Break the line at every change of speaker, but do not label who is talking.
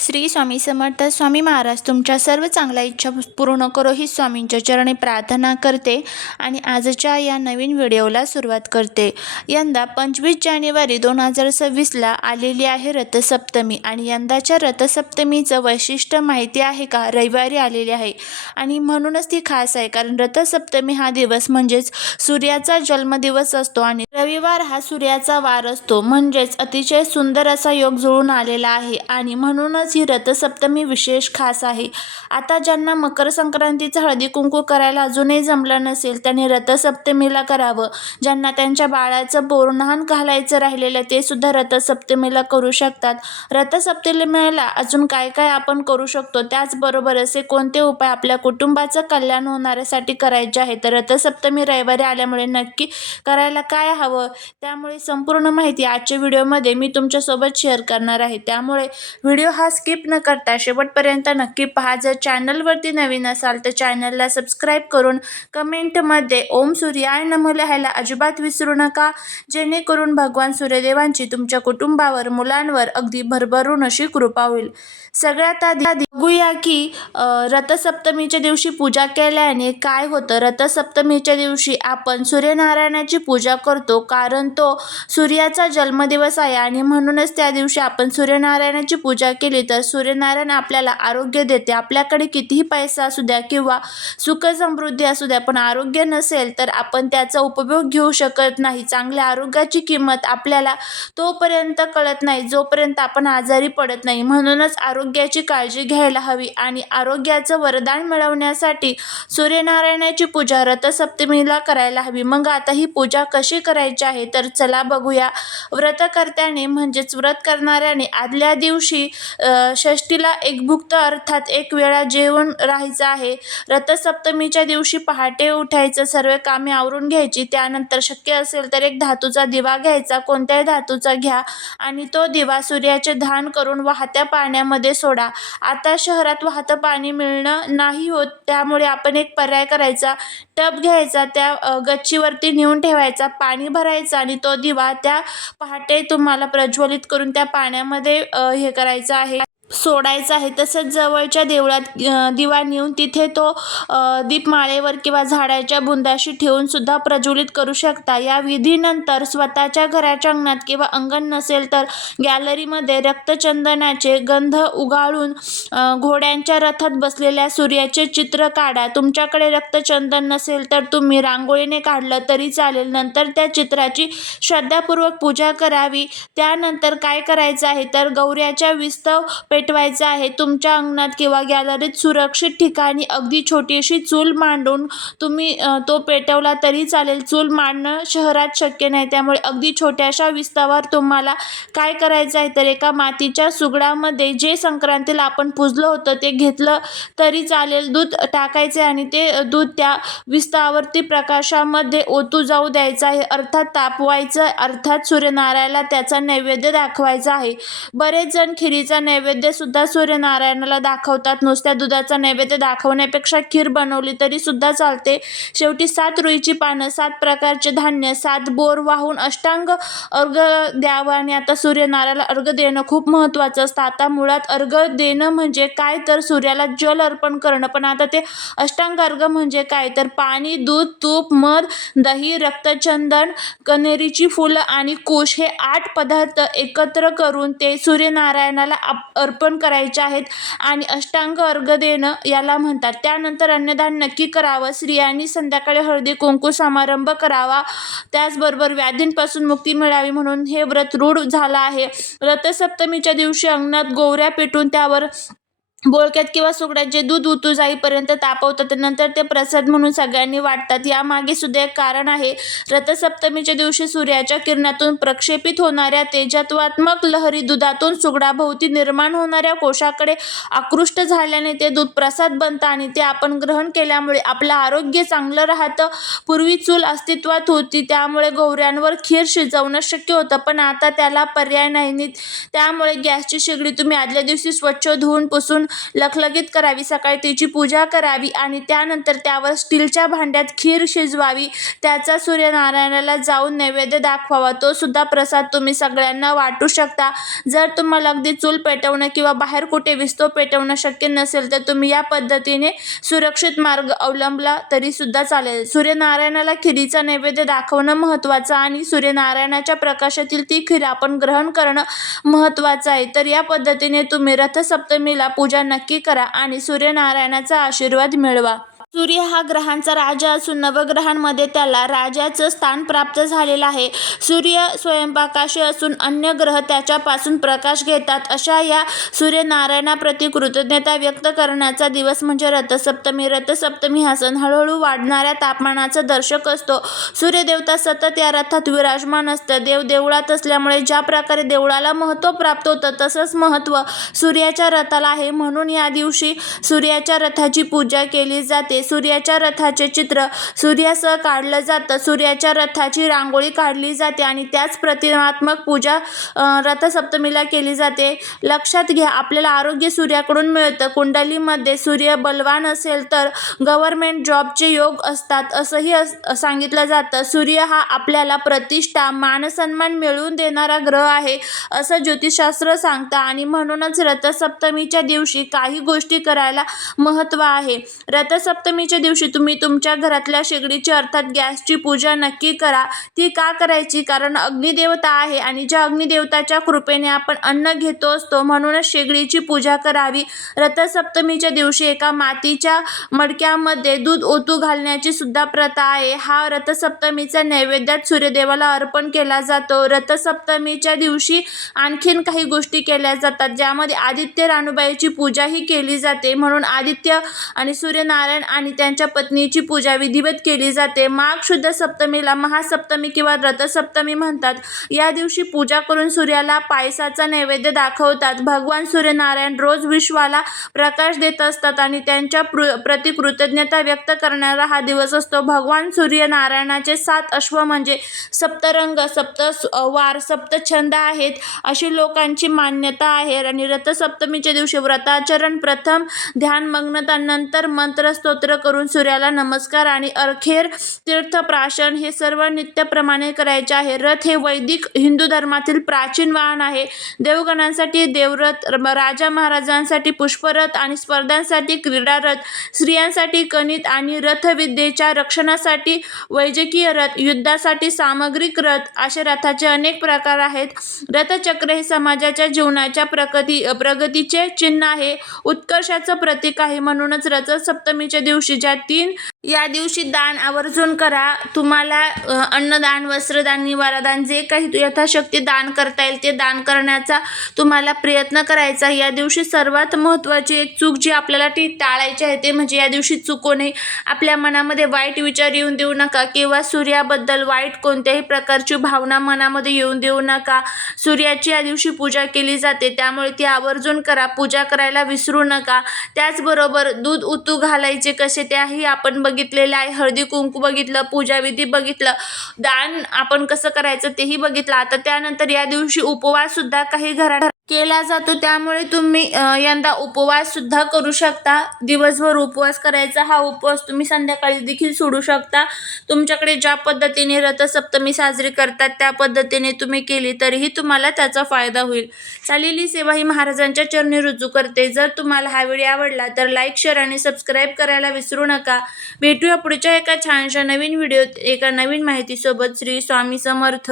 श्री स्वामी समर्थ स्वामी महाराज तुमच्या सर्व चांगल्या इच्छा पूर्ण करो ही स्वामींच्या चरणी प्रार्थना करते आणि आजच्या या नवीन व्हिडिओला सुरुवात करते. यंदा पंचवीस जानेवारी दोन हजार सव्वीसला आलेली आहे रथसप्तमी आणि यंदाच्या रथसप्तमीचं वैशिष्ट्य माहिती आहे का? रविवारी आलेली आहे. आणि म्हणूनच ती खास आहे कारण रथसप्तमी हा दिवस म्हणजेच सूर्याचा जन्मदिवस असतो आणि रविवार हा सूर्याचा वार असतो. म्हणजेच अतिशय सुंदर असा योग जुळून आलेला आहे आणि म्हणूनच ही रथसप्तमी विशेष खास आहे. आता ज्यांना मकर संक्रांतीचं हळदी कुंकू करायला अजूनही जमलं नसेल त्यांनी रथसप्तमीला करावं. ज्यांना त्यांच्या बाळाचं बोरणान घालायचं राहिलेलं आहे ते सुद्धा रथसप्तमीला करू शकतात. रथसप्तमीला अजून काय काय आपण करू शकतो? त्याचबरोबर असे कोणते उपाय आपल्या कुटुंबाचं कल्याण होणाऱ्यासाठी करायचे आहे तर रथसप्तमी रविवारी आल्यामुळे नक्की करायला काय हवं? त्यामुळे संपूर्ण माहिती आजच्या व्हिडिओमध्ये मी तुमच्यासोबत शेअर करणार आहे. त्यामुळे व्हिडिओ हा स्किप न करता शेवटपर्यंत नक्की पहा. जर चॅनलवरती नवीन असाल तर चॅनलला सबस्क्राईब करून कमेंटमध्ये ओम सूर्याय नमो लिहायला अजिबात विसरू नका. जेणेकरून भगवान सूर्यदेवांची तुमच्या कुटुंबावर मुलांवर अगदी भरभरून अशी कृपा होईल. सगळ्यात आधी बघूया की रथसप्तमीच्या दिवशी पूजा केल्याने काय होतं? रथसप्तमीच्या दिवशी आपण सूर्यनारायणाची पूजा करतो कारण तो सूर्याचा जन्मदिवस आहे आणि म्हणूनच त्या दिवशी आपण सूर्यनारायणाची पूजा केली. तर सूर्यनारायण आपल्याला आरोग्य देते. आपल्याकडे कितीही पैसा असू द्या किंवा सुख समृद्धी असू द्या पण आरोग्य नसेल तर आपण त्याचा उपयोग घेऊ शकत नाही. चांगल्या आरोग्याची किंमत आपल्याला तोपर्यंत कळत नाही जोपर्यंत आपण आजारी पडत नाही. म्हणूनच आरोग्याची काळजी घ्यायला हवी आणि आरोग्याचं वरदान मिळवण्यासाठी सूर्यनारायणाची पूजा रथसप्तमीला करायला हवी. मग आता ही पूजा कशी करायची आहे? तर चला बघूया. व्रतकर्त्याने म्हणजेच व्रत करणाऱ्याने आदल्या दिवशी षष्टीला एक भुक्त अर्थात एक वेळा जेवण राहायचं आहे. रथसप्तमीच्या दिवशी पहाटे उठायचं सर्व कामे आवरून घ्यायची त्यानंतर शक्य असेल तर एक धातूचा दिवा घ्यायचा कोणत्याही धातूचा घ्या आणि तो दिवा सूर्याचे ध्यान करून वाहत्या पाण्यामध्ये सोडा. आता शहरात वाहतं पाणी मिळणं नाही होत त्यामुळे आपण एक पर्याय करायचा. टब घ्यायचा त्या गच्चीवरती नेऊन ठेवायचा पाणी भरायचं आणि तो दिवा त्या पहाटे तुम्हाला प्रज्वलित करून त्या पाण्यामध्ये हे करायचं आहे. सोडायचं आहे. तसंच जवळच्या देवळात दिवा नेऊन तिथे तो दीपमाळेवर किंवा झाडाच्या बुंदाशी ठेवून सुद्धा प्रज्वलित करू शकता. या विधीनंतर स्वतःच्या घराच्या अंगणात किंवा अंगण नसेल तर गॅलरीमध्ये रक्तचंदनाचे गंध उगाळून घोड्यांच्या रथात बसलेल्या सूर्याचे चित्र काढा. तुमच्याकडे रक्तचंदन नसेल तर तुम्ही रांगोळीने काढलं तरी चालेल. नंतर त्या चित्राची श्रद्धापूर्वक पूजा करावी. त्यानंतर काय करायचं आहे? तर गौऱ्याच्या विस्तव पेटवायचं आहे. तुमच्या अंगणात किंवा गॅलरीत सुरक्षित ठिकाणी अगदी छोटीशी चूल मांडून तुम्ही तो पेटवला तरी चालेल. चूल मांडणं शहरात शक्य नाही. त्यामुळे अगदी छोट्याशा विस्तावर तुम्हाला काय करायचं आहे तर एका मातीच्या सुगडामध्ये जे संक्रांतीला आपण पुजलं होतं ते घेतलं तरी चालेल. दूध टाकायचे आणि ते दूध त्या विस्तावरती प्रकाशामध्ये ओतू जाऊ द्यायचं आहे. अर्थात तापवायचं अर्थात सूर्यनारायणाला त्याचा नैवेद्य दाखवायचा आहे. बरेच जण खिरीचा नैवेद्य सुद्धा सूर्यनारायणाला दाखवतात. नुसत्या दुधाचा नैवेद्य दाखवण्यापेक्षा खीर बनवली तरी सुद्धा चालते. शेवटी सात रुईची पानं सात प्रकारचे धान्य सात बोर वाहून अष्टांग अर्घ द्यावा. आणि आता सूर्यनारायणाला अर्घ देणं खूप महत्त्वाचं असतं. आता मुळात अर्घ देणं म्हणजे काय? तर सूर्याला जल अर्पण करणं. पण आता ते अष्टांग अर्घ म्हणजे काय? तर पाणी दूध तूप मध दही रक्तचंदन कनेरीची फुलं आणि कुश हे आठ पदार्थ एकत्र करून ते सूर्यनारायणाला आप अर्पण करायचे आहेत. आणि अष्टांग अर्घ देणं याला म्हणतात. त्यानंतर अन्नदान नक्की करावं. स्त्रियांनी संध्याकाळी हळदी कुंकू समारंभ करावा. त्याचबरोबर व्याधींपासून मुक्ती मिळावी म्हणून हे व्रत रूढ झालं आहे. रथसप्तमीच्या दिवशी अंगणात गोवऱ्या पेटून त्यावर बोळक्यात किंवा सुगड्यात जे दूध उतू जाईपर्यंत तापवतात नंतर ते प्रसाद म्हणून सगळ्यांनी वाटतात. यामागे सुद्धा एक कारण आहे. रथसप्तमीच्या दिवशी सूर्याच्या किरणातून प्रक्षेपित होणाऱ्या तेजत्वात्मक लहरी दुधातून सुगडाभोवती निर्माण होणाऱ्या कोशाकडे आकृष्ट झाल्याने ते दूध प्रसाद बनतं आणि ते आपण ग्रहण केल्यामुळे आपलं आरोग्य चांगलं राहतं. पूर्वी चूल अस्तित्वात होती त्यामुळे गौऱ्यांवर खीर शिजवणं शक्य होतं पण आता त्याला पर्याय नाही त्यामुळे गॅसची शेगडी तुम्ही आदल्या दिवशी स्वच्छ धुवून पुसून लखलखीत करावी सकाळी तिची पूजा करावी आणि त्यानंतर त्यावर स्टीलच्या भांड्यात खीर शिजवावी. त्याचा सूर्यनारायणाला जाऊन नैवेद्य दाखवावा. तो सुद्धा प्रसाद तुम्ही सगळ्यांना वाटू शकता. जर तुम्हाला अगदी चूल पेटवणं किंवा बाहेर कुठे विस्तो पेटवणं शक्य नसेल तर तुम्ही या पद्धतीने सुरक्षित मार्ग अवलंबला तरी सुद्धा चालेल. सूर्यनारायणाला खिरीचा नैवेद्य दाखवणं महत्त्वाचं आणि सूर्यनारायणाच्या प्रकाशातील ती खीर आपण ग्रहण करणं महत्त्वाचं आहे. तर या पद्धतीने तुम्ही रथसप्तमीला पूजा नक्की करा आणि सूर्यनारायणाचा आशीर्वाद मिळवा. सूर्य हा ग्रहांचा राजा असून नवग्रहांमध्ये त्याला राजाचं स्थान प्राप्त झालेलं आहे. सूर्य स्वयंपाकाशी असून अन्य ग्रह त्याच्यापासून प्रकाश घेतात अशा या सूर्यनारायणाप्रती कृतज्ञता व्यक्त करण्याचा दिवस म्हणजे रथसप्तमी. रथसप्तमी हा सण हळूहळू वाढणाऱ्या तापमानाचा दर्शक असतो. सूर्यदेवता सतत या रथात विराजमान असतं देव देवळात असल्यामुळे ज्या प्रकारे देवळाला महत्त्व प्राप्त होतं तसंच महत्त्व सूर्याच्या रथाला आहे. म्हणून या दिवशी सूर्याच्या रथाची पूजा केली जाते. सूर्याच्या रथाचे चित्र. सूर्यासह काढलं जातं. सूर्याच्या रथाची रांगोळी काढली जाते आणि त्याच प्रतिमात्मक पूजा रथसप्तमीला केली जाते. लक्षात घ्या आपल्याला आरोग्य सूर्याकडून मिळतं. कुंडलीमध्ये सूर्य बलवान असेल तर गव्हर्मेंट जॉबचे योग असतात असंही अस सांगितलं जातं. सूर्य हा आपल्याला प्रतिष्ठा मानसन्मान मिळवून देणारा ग्रह आहे असं ज्योतिषशास्त्र सांगतं. आणि म्हणूनच रथसप्तमीच्या दिवशी काही गोष्टी करायला महत्त्व आहे. रथसप्तमी रथसप्तमीच्या दिवशी तुम्ही तुमच्या घरातल्या शेगडीची अर्थात गॅसची पूजा नक्की करा. ती का करायची? कारण अग्निदेवता आहे आणि ज्या अग्निदेवताच्या कृपेने आपण अन्न घेतो असतो म्हणूनच शेगडीची पूजा करावी. रथसप्तमीच्या दिवशी एका मातीच्या मडक्यामध्ये दूध ओतू घालण्याची सुद्धा प्रथा आहे. हा रथसप्तमीचा नैवेद्यात सूर्यदेवाला अर्पण केला जातो. रथसप्तमीच्या दिवशी आणखीन काही गोष्टी केल्या जातात ज्यामध्ये आदित्य राणूबाईची पूजाही केली जाते. म्हणून आदित्य आणि सूर्यनारायण आणि त्यांच्या पत्नीची पूजा विधिवत केली जाते. माघ शुद्ध सप्तमीला महासप्तमी किंवा रथसप्तमी म्हणतात. या दिवशी पूजा करून सूर्याला पायसाचा नैवेद्य दाखवतात. भगवान सूर्यनारायण रोज विश्वाला प्रकाश देत असतात आणि त्यांच्या प्र प्रति कृतज्ञता व्यक्त करणारा हा दिवस असतो. भगवान सूर्यनारायणाचे सात अश्व म्हणजे सप्तरंग सप्त वार सप्तछंद आहेत अशी लोकांची मान्यता आहे. आणि रथसप्तमीच्या दिवशी व्रताचरण प्रथम ध्यानमग्नतानंतर मंत्रस्तोत्र करून सूर्याला नमस्कार आणि अखेर तीर्थप्राशन हे सर्व नित्यप्रमाणे करायचे आहे. रथ हे वैदिक हिंदू धर्मातील प्राचीन वाहन आहे. देवगणांसाठी देवरथ राजा महाराजांसाठी पुष्परथ आणि स्पर्धांसाठी क्रीडारथ स्त्रियांसाठी कणित आणि रथविद्येच्या रक्षणासाठी वैजकीय रथ युद्धासाठी सामग्रिक रथ असे रथाचे अनेक प्रकार आहेत. रथचक्र हे समाजाच्या जीवनाच्या प्रगती प्रगतीचे चिन्ह आहे. उत्कर्षाचं प्रतीक आहे म्हणूनच रथसप्तमीच्या दिवशी ज्या तीन या दिवशी दान आवर्जून करा. तुम्हाला अन्नदान वस्त्रदान निवारादान जे काही यथाशक्ती दान करता येईल ते दान करण्याचा तुम्हाला प्रयत्न करायचा या दिवशी सर्वात महत्त्वाची एक चूक जी आपल्याला ती टाळायची आहे ते म्हणजे या दिवशी चुकू आपल्या मनामध्ये वाईट विचार येऊन देऊ नका किंवा सूर्याबद्दल वाईट कोणत्याही प्रकारची भावना मनामध्ये येऊन देऊ नका. सूर्याची या दिवशी पूजा केली जाते त्यामुळे ती आवर्जून करा. पूजा करायला विसरू नका. त्याचबरोबर दूध उतू घालायचे कसे त्याही आपण बघितलेलं आहे हळदी कुंकू बघितलं पूजाविधी बघितलं दान आपण कसं करायचं तेही बघितलं. आता त्यानंतर या दिवशी उपवास सुद्धा काही घरात केला जातो. त्यामुळे तुम्ही यंदा उपवास सुद्धा करू शकता. दिवसभर उपवास करायचा हा उपवास तुम्ही संध्याकाळी देखील सोडू शकता. तुमच्याकडे ज्या पद्धतीने रथसप्तमी साजरी करतात त्या पद्धतीने तुम्ही केली तरीही तुम्हाला त्याचा फायदा होईल. चालेली सेवा ही महाराजांच्या चरणी रुजू करते. जर तुम्हाला हा व्हिडिओ आवडला तर लाईक शेअर आणि सबस्क्राईब करायला विसरू नका. भेटूया पुढच्या एका छानशा नवीन व्हिडिओत एका नवीन माहितीसोबत. श्री स्वामी समर्थ.